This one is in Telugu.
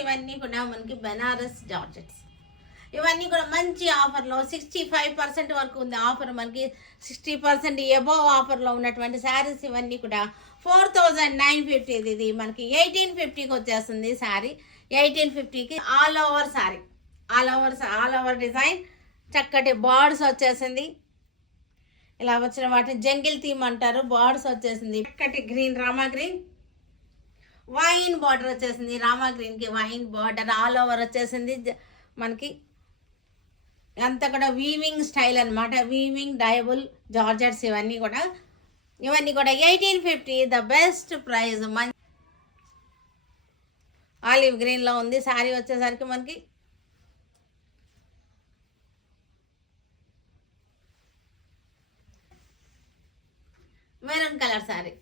ఇవన్నీ కూడా మనకి బెనారస్ జార్జెట్స్. ఇవన్నీ కూడా మంచి ఆఫర్లో 65% వరకు ఉంది ఆఫర్. మనకి 60% ఎబోవ్ ఆఫర్లో ఉన్నటువంటి శారీస్ ఇవన్నీ కూడా 4950. ఇది మనకి 1850కి వచ్చేస్తుంది శారీ. 1850కి all over sari, all over design, చక్కటి బార్డర్స్ వచ్చేసింది. ఇలా వచ్చిన వాటిని జంగిల్ థీమ్ అంటారు. బార్డర్స్ వచ్చేసింది, చక్కటి green, Rama green, wine border వచ్చేసింది. రామా గ్రీన్కి వైన్ బార్డర్ ఆల్ ఓవర్ వచ్చేసింది. మనకి అంతా కూడా వీవింగ్ స్టైల్ అనమాట. వీవింగ్ డయబుల్ జార్జెట్స్ ఇవన్నీ కూడా 1850 ద బెస్ట్ ప్రైస్. ఆలివ్ గ్రీన్లో ఉంది శారీ వచ్చేసరికి మనకి. Maroon colour sari.